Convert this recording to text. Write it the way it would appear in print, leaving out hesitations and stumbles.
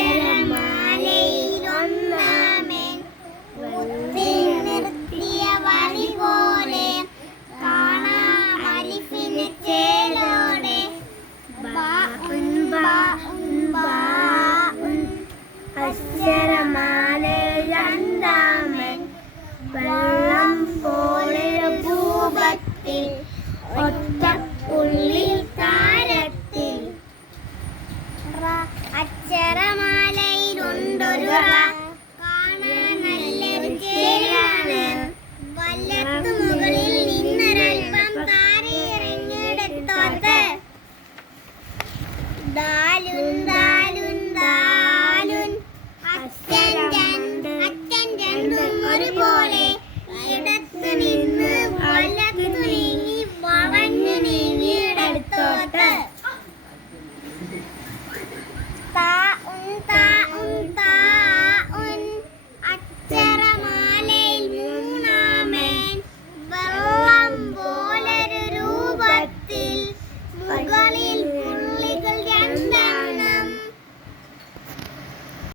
അക്ഷരമാലയിൽ ഒന്നാമൻ മുത്തിൽ നിർത്തിയ വഴി പോലെ കാണാം അലിഫിന് ചേലോടെ അക്ഷരമാലയിൽ രണ്ടാമൻ വെള്ളം പോലെ ഭൂപത്തിൽ ഒറ്റ